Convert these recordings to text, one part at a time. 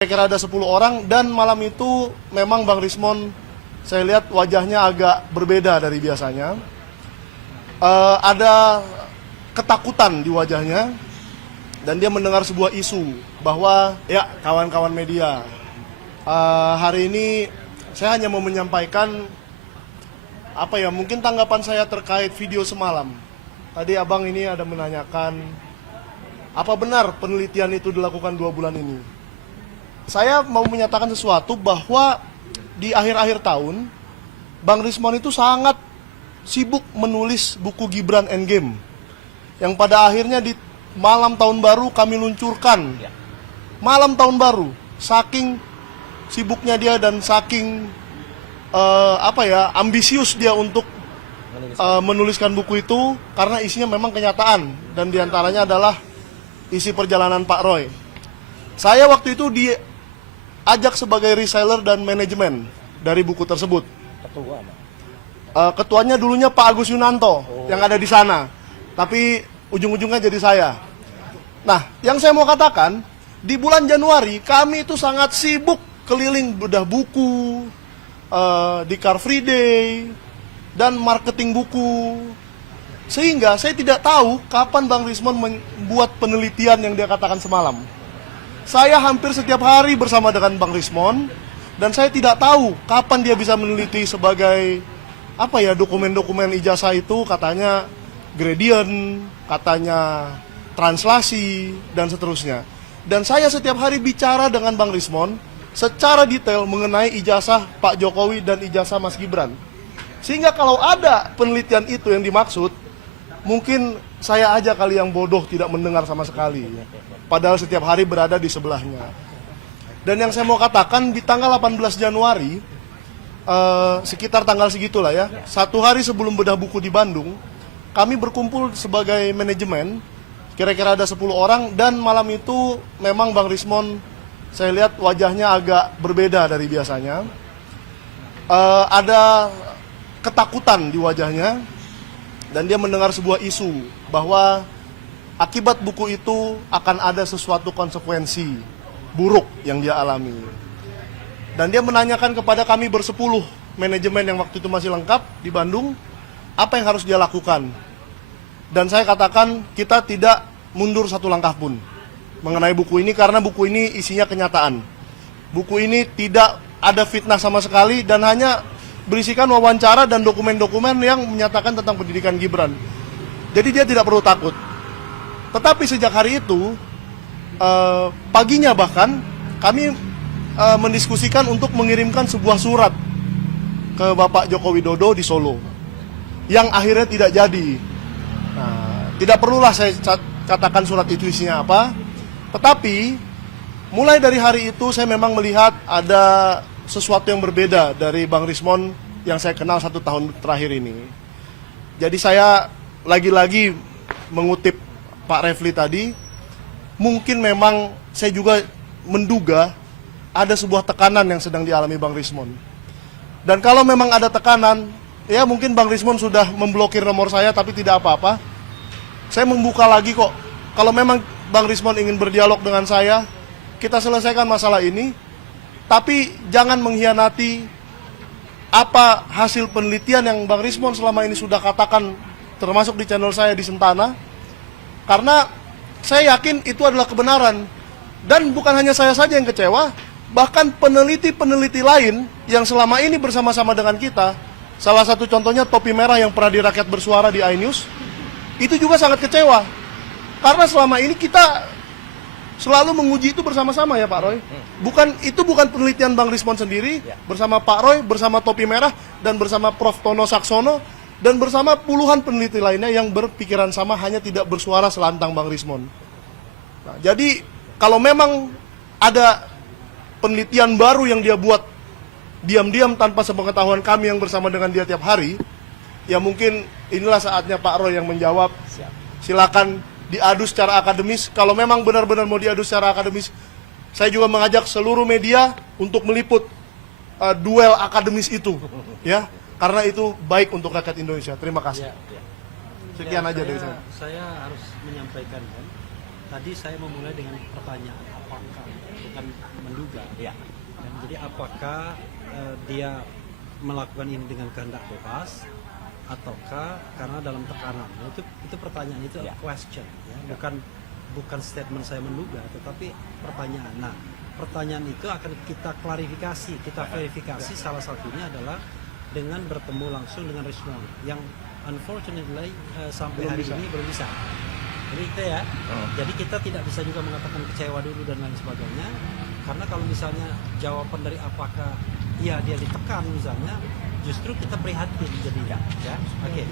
Kira-kira ada 10 orang dan malam itu memang Bang Rismon saya lihat wajahnya agak berbeda dari biasanya. Ada ketakutan di wajahnya dan dia mendengar sebuah isu bahwa ya kawan-kawan media, hari ini saya hanya mau menyampaikan mungkin tanggapan saya terkait video semalam. Tadi abang ini ada menanyakan apa benar penelitian itu dilakukan 2 bulan ini. Saya mau menyatakan sesuatu bahwa di akhir-akhir tahun, Bang Rismon itu sangat sibuk menulis buku Gibran Endgame. Yang pada akhirnya di malam tahun baru kami luncurkan. Malam tahun baru, saking sibuknya dia dan saking ambisius dia untuk menuliskan buku itu, karena isinya memang kenyataan. Dan diantaranya adalah isi perjalanan Pak Roy. Saya waktu itu diajak sebagai reseller dan manajemen dari buku tersebut. Ketuanya dulunya Pak Agus Yunanto yang ada di sana, tapi ujung-ujungnya jadi saya. Nah, yang saya mau katakan, di bulan Januari kami itu sangat sibuk keliling bedah buku, di Car Free Day, dan marketing buku. Sehingga saya tidak tahu kapan Bang Rismon membuat penelitian yang dia katakan semalam. Saya hampir setiap hari bersama dengan Bang Rismon, dan saya tidak tahu kapan dia bisa meneliti sebagai dokumen-dokumen ijazah itu, katanya gradient, katanya translasi, dan seterusnya. Dan saya setiap hari bicara dengan Bang Rismon secara detail mengenai ijazah Pak Jokowi dan ijazah Mas Gibran. Sehingga kalau ada penelitian itu yang dimaksud, mungkin saya aja kali yang bodoh tidak mendengar sama sekali. Padahal setiap hari berada di sebelahnya. Dan yang saya mau katakan, di tanggal 18 Januari, sekitar tanggal segitulah ya, 1 hari sebelum bedah buku di Bandung, kami berkumpul sebagai manajemen, kira-kira ada 10 orang, dan malam itu memang Bang Rismon, saya lihat wajahnya agak berbeda dari biasanya. Ada ketakutan di wajahnya, dan dia mendengar sebuah isu bahwa akibat buku itu akan ada sesuatu konsekuensi buruk yang dia alami. Dan dia menanyakan kepada kami bersepuluh manajemen yang waktu itu masih lengkap di Bandung, apa yang harus dia lakukan. Dan saya katakan kita tidak mundur satu langkah pun mengenai buku ini, karena buku ini isinya kenyataan. Buku ini tidak ada fitnah sama sekali dan hanya berisikan wawancara dan dokumen-dokumen yang menyatakan tentang pendidikan Gibran. Jadi dia tidak perlu takut. Tetapi sejak hari itu, paginya bahkan, kami mendiskusikan untuk mengirimkan sebuah surat ke Bapak Joko Widodo di Solo, yang akhirnya tidak jadi. Nah, tidak perlulah saya katakan surat itu isinya apa, tetapi mulai dari hari itu saya memang melihat ada sesuatu yang berbeda dari Bang Rismon yang saya kenal 1 tahun terakhir ini. Jadi saya lagi-lagi mengutip Pak Refli tadi, mungkin memang saya juga menduga ada sebuah tekanan yang sedang dialami Bang Rismon. Dan kalau memang ada tekanan, ya mungkin Bang Rismon sudah memblokir nomor saya, tapi tidak apa-apa. Saya membuka lagi kok. Kalau memang Bang Rismon ingin berdialog dengan saya, kita selesaikan masalah ini. Tapi jangan mengkhianati apa hasil penelitian yang Bang Rismon selama ini sudah katakan, termasuk di channel saya di Sentana. Karena saya yakin itu adalah kebenaran. Dan bukan hanya saya saja yang kecewa, bahkan peneliti-peneliti lain yang selama ini bersama-sama dengan kita, salah satu contohnya Topi Merah yang pernah di Rakyat Bersuara di iNews, itu juga sangat kecewa. Karena selama ini kita selalu menguji itu bersama-sama ya Pak Roy. Itu bukan penelitian Bang Rismon sendiri, bersama Pak Roy, bersama Topi Merah, dan bersama Prof. Tono Saksono, dan bersama puluhan peneliti lainnya yang berpikiran sama, hanya tidak bersuara selantang Bang Rismon. Nah, jadi kalau memang ada penelitian baru yang dia buat diam-diam tanpa sepengetahuan kami yang bersama dengan dia tiap hari, ya mungkin inilah saatnya Pak Roy yang menjawab. Silakan diadu secara akademis. Kalau memang benar-benar mau diadu secara akademis, saya juga mengajak seluruh media untuk meliput duel akademis itu, ya, karena itu baik untuk rakyat Indonesia. Terima kasih. Sekian aja dari saya. Saya harus menyampaikan, tadi saya memulai dengan pertanyaan apakah bukan menduga. Ya. Dan jadi apakah dia melakukan ini dengan kehendak bebas ataukah karena dalam tekanan? Itu pertanyaan, itu Ya. question, ya. Bukan statement saya menduga, tetapi pertanyaan. Nah, pertanyaan itu akan kita klarifikasi, kita verifikasi. Salah satunya adalah dengan bertemu langsung dengan Rismon yang unfortunately sampai Belum hari bisa. ini belum bisa. Jadi itu ya. Jadi kita tidak bisa juga mengatakan kecewa dulu dan lain sebagainya. Karena kalau misalnya jawaban dari apakah iya dia ditekan misalnya, justru kita prihatin jadinya. Ya, oke.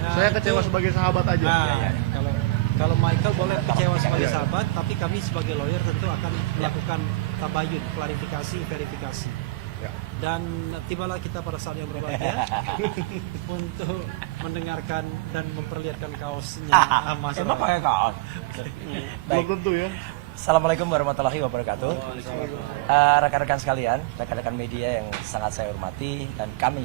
Nah, Saya kecewa itu- sebagai sahabat aja. Nah, kalau Michael boleh kecewa sebagai Iya. sahabat, tapi kami sebagai lawyer tentu akan melakukan tabayun, klarifikasi, verifikasi. Ya. Dan tibalah kita pada saat yang berbahagia untuk mendengarkan dan memperlihatkan kaosnya Mas Emang Roy. pakai kaos? Belum Baik. tentu ya. Assalamualaikum warahmatullahi wabarakatuh. Rekan-rekan sekalian, rekan-rekan media yang sangat saya hormati dan kami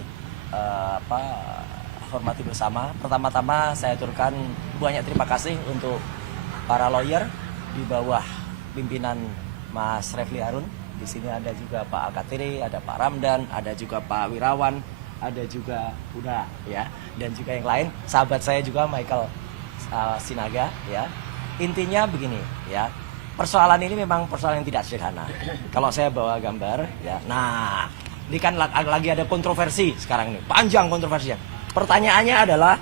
hormati bersama. Pertama-tama saya aturkan banyak terima kasih untuk para lawyer di bawah pimpinan Mas Refli Harun. Di sini ada juga Pak Akatiri, ada Pak Ramdan, ada juga Pak Wirawan, ada juga Huda ya, dan juga yang lain. Sahabat saya juga Michael Sinaga ya. Intinya begini ya. Persoalan ini memang persoalan yang tidak sederhana. Kalau saya bawa gambar ya. Nah, ini kan lagi ada kontroversi sekarang ini. Panjang kontroversinya. Pertanyaannya adalah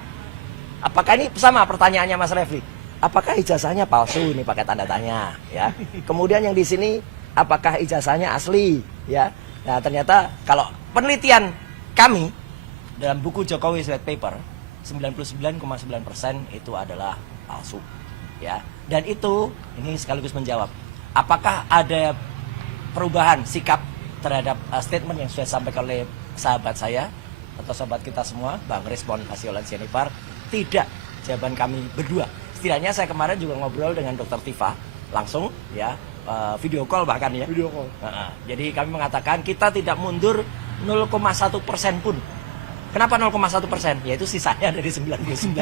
apakah ini sama pertanyaannya Mas Refli? Apakah ijazahnya palsu? Ini pakai tanda tanya ya. Kemudian yang di sini apakah ijazahnya asli ya. Nah, ternyata kalau penelitian kami dalam buku Jokowi White Paper 99,9% itu adalah palsu ya. Dan itu ini sekaligus menjawab apakah ada perubahan sikap terhadap statement yang sudah disampaikan oleh sahabat saya atau sahabat kita semua Bang Rismon Hasyolan Sianipar. Tidak, jawaban kami berdua. Setidaknya saya kemarin juga ngobrol dengan Dr. Tifa langsung ya, video call bahkan ya. Video call. Jadi kami mengatakan kita tidak mundur 0,1% pun. Kenapa 0,1%? Yaitu sisanya dari 99,9%.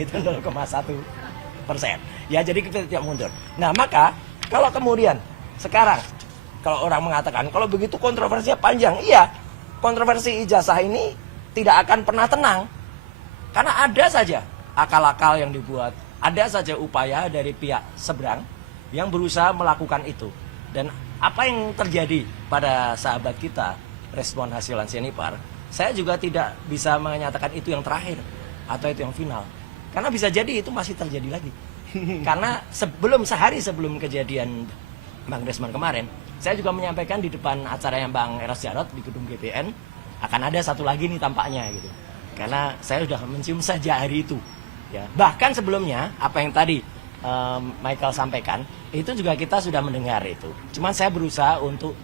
Itu 0,1%. Ya, jadi kita tidak mundur. Nah, maka kalau kemudian sekarang kalau orang mengatakan kalau begitu kontroversinya panjang, iya. Kontroversi ijazah ini tidak akan pernah tenang. Karena ada saja akal-akal yang dibuat, ada saja upaya dari pihak seberang yang berusaha melakukan itu. Dan apa yang terjadi pada sahabat kita, Rismon Hasyolan Sianipar, saya juga tidak bisa menyatakan itu yang terakhir atau itu yang final. Karena bisa jadi itu masih terjadi lagi. Karena sehari sebelum kejadian Bang Rismon kemarin, saya juga menyampaikan di depan acaranya Bang Eros Jarot di gedung GPN akan ada satu lagi nih tampaknya gitu. Karena saya sudah mencium saja hari itu. Ya. Bahkan sebelumnya apa yang tadi Michael sampaikan itu juga kita sudah mendengar itu. Cuman saya berusaha untuk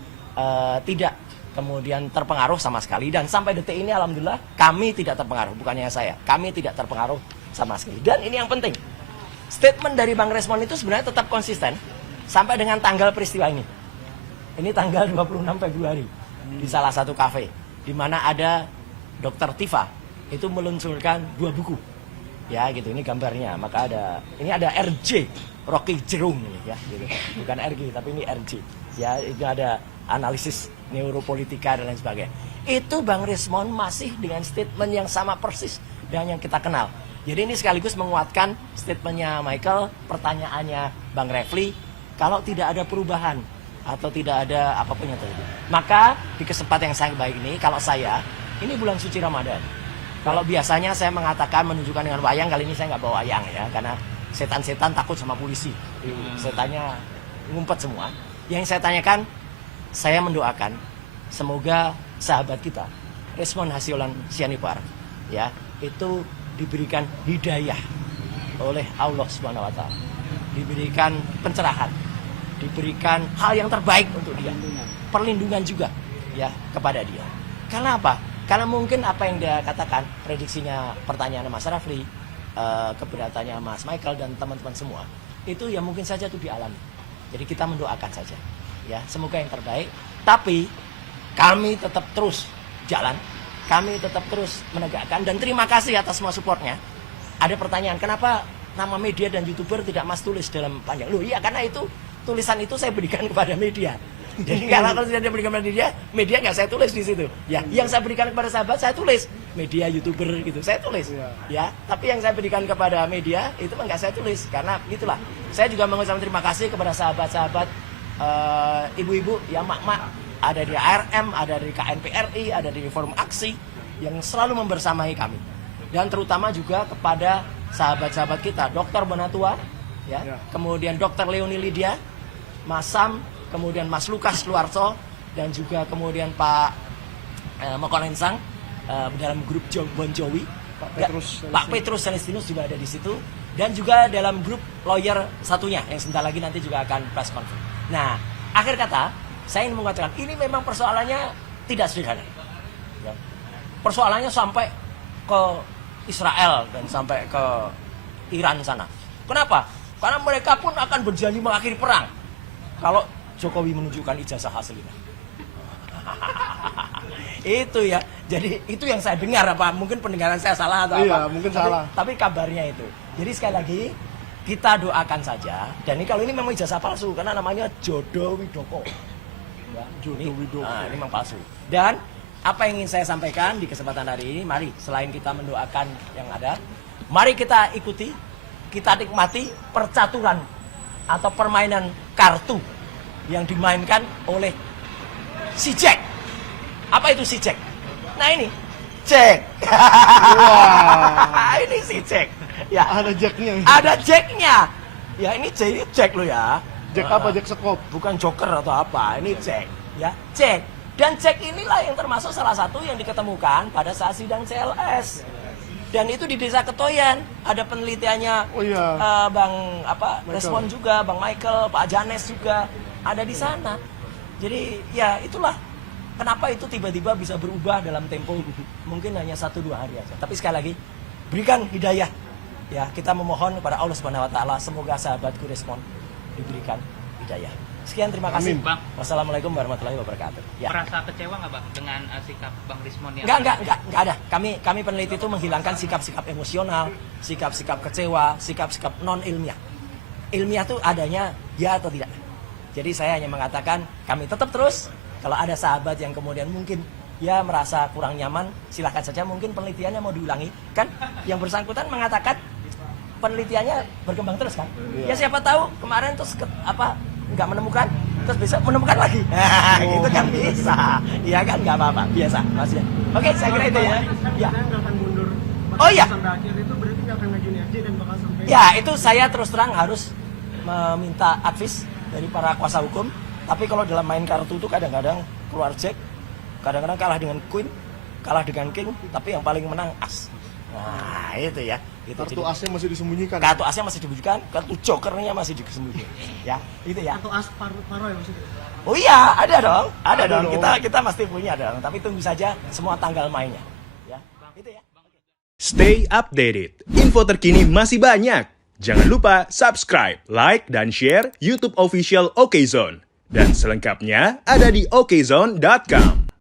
tidak kemudian terpengaruh sama sekali dan sampai detik ini alhamdulillah kami tidak terpengaruh, bukannya saya, kami tidak terpengaruh sama sekali. Dan ini yang penting, statement dari Bang Rismon itu sebenarnya tetap konsisten sampai dengan tanggal peristiwa ini. Ini tanggal 26 Februari di salah satu kafe di mana ada Dr. Tifa itu meluncurkan 2 buku. Ya gitu, ini gambarnya. Maka ini ada RJ Rocky Gerung ya gitu. Bukan RG tapi ini RJ. Ya, itu ada analisis neuropolitika dan lain sebagainya. Itu Bang Rismon masih dengan statement yang sama persis dengan yang kita kenal. Jadi ini sekaligus menguatkan statementnya Michael, pertanyaannya Bang Refli, kalau tidak ada perubahan atau tidak ada apapun yang terjadi. Maka di kesempatan yang sangat baik ini, kalau saya, ini bulan suci Ramadan. Kalau biasanya saya mengatakan menunjukkan dengan wayang, kali ini saya nggak bawa wayang ya, karena setan-setan takut sama polisi. Setannya ngumpet semua. Yang saya tanyakan, saya mendoakan semoga sahabat kita Rismon Hasyolan Sianipar ya itu diberikan hidayah oleh Allah Subhanahu wa taala, diberikan pencerahan, diberikan hal yang terbaik untuk dia, perlindungan juga ya kepada dia. Karena apa? Karena mungkin apa yang dia katakan, prediksinya pertanyaan Mas Rafli, keberatannya Mas Michael dan teman-teman semua, itu ya mungkin saja itu dialami. Jadi kita mendoakan saja ya, semoga yang terbaik. Tapi kami tetap terus jalan, kami tetap terus menegakkan, dan terima kasih atas semua supportnya. Ada pertanyaan, kenapa nama media dan YouTuber tidak Mas tulis dalam panjang? Loh iya, karena itu tulisan itu saya berikan kepada media. Jadi kalau tidak diberikan kepada media nggak saya tulis di situ. Ya, yang saya berikan kepada sahabat saya tulis. Media, YouTuber gitu, saya tulis. Ya, tapi yang saya berikan kepada media itu nggak saya tulis karena itulah. Saya juga mengucapkan terima kasih kepada sahabat-sahabat ibu-ibu, ya mak-mak, ada di ARM, ada di KNPRI, ada di Forum Aksi yang selalu membersamai kami. Dan terutama juga kepada sahabat-sahabat kita, Dr. Bonatua, ya, kemudian Dr. Leoni Lydia, Mas Sam, kemudian Mas Lukas Luarso, dan juga kemudian Pak Mokolensang dalam grup Bon Jowi. Pak Petrus Celestinus juga ada di situ, dan juga dalam grup lawyer satunya yang sebentar lagi nanti juga akan press conference. Nah, akhir kata, saya ingin mengatakan ini memang persoalannya tidak sederhana. Ya. Persoalannya sampai ke Israel dan sampai ke Iran sana. Kenapa? Karena mereka pun akan berjanji mengakhiri perang kalau Jokowi menunjukkan ijazah hasilnya. Itu ya. Jadi itu yang saya dengar, apa mungkin pendengaran saya salah atau iya, apa? mungkin salah. Tapi kabarnya itu. Jadi sekali lagi kita doakan saja. Dan ini kalau ini memang ijazah palsu karena namanya Jodo Widoko. Ya, Jodo Widoko. Nah, ini memang palsu. Dan apa yang ingin saya sampaikan di kesempatan hari ini, mari selain kita mendoakan yang ada, mari kita ikuti, kita nikmati percaturan atau permainan kartu yang dimainkan oleh si Jack. Apa itu si Jack? Nah ini Jack. Wah. Ini si Jack. Ya. Ada jacknya. Ada Jacknya. Ya ini Jack lo ya. Jack apa? Jack sekop? Bukan Joker atau apa. Ini Jack. Ya Jack. Dan Jack inilah yang termasuk salah satu yang diketemukan pada saat sidang CLS. Dan itu di Desa Ketoyan. Ada penelitiannya. Oh iya. Bang Michael. Respon juga, Bang Michael, Pak Janes juga ada di sana. Jadi ya itulah kenapa itu tiba-tiba bisa berubah dalam tempo mungkin hanya 1-2 hari aja. Tapi sekali lagi berikan hidayah. Ya, kita memohon kepada Allah Subhanahu wa taala semoga sahabatku Respon diberikan hidayah. Sekian, terima kasih. Amin. Bang. Wassalamualaikum warahmatullahi wabarakatuh. Ya. Merasa kecewa nggak Bang dengan sikap Bang Rismon yang Enggak ada. Kami peneliti itu menghilangkan sikap-sikap emosional, sikap-sikap kecewa, sikap-sikap non ilmiah. Ilmiah itu adanya ya atau tidak. Jadi saya hanya mengatakan kami tetap terus. Kalau ada sahabat yang kemudian mungkin ya merasa kurang nyaman, silahkan saja mungkin penelitiannya mau diulangi. Kan yang bersangkutan mengatakan penelitiannya berkembang terus kan. Ya siapa tahu kemarin terus nggak menemukan, terus besok menemukan lagi. Nah, gitu kan bisa. Iya kan nggak apa-apa, biasa. Mas ya. Oke, saya kira itu ya. Ya. Oh iya. Ya, itu saya terus terang harus meminta advice dari para kuasa hukum. Tapi kalau dalam main kartu itu kadang-kadang keluar Jack, kadang-kadang kalah dengan Queen, kalah dengan King, tapi yang paling menang As. Nah, itu ya. Itu Kartu jadi- asnya masih disembunyikan. Kartu asnya masih disembunyikan, kartu jokernya masih disembunyikan. Ya, itu ya. Atau as paro ya maksudnya? Oh iya, ada dong. Ada dong. dong. Kita mesti punya dong. Tapi tunggu saja semua tanggal mainnya. Ya, itu ya. Stay updated. Info terkini masih banyak. Jangan lupa subscribe, like, dan share YouTube official OKZone. Dan selengkapnya ada di okezone.com.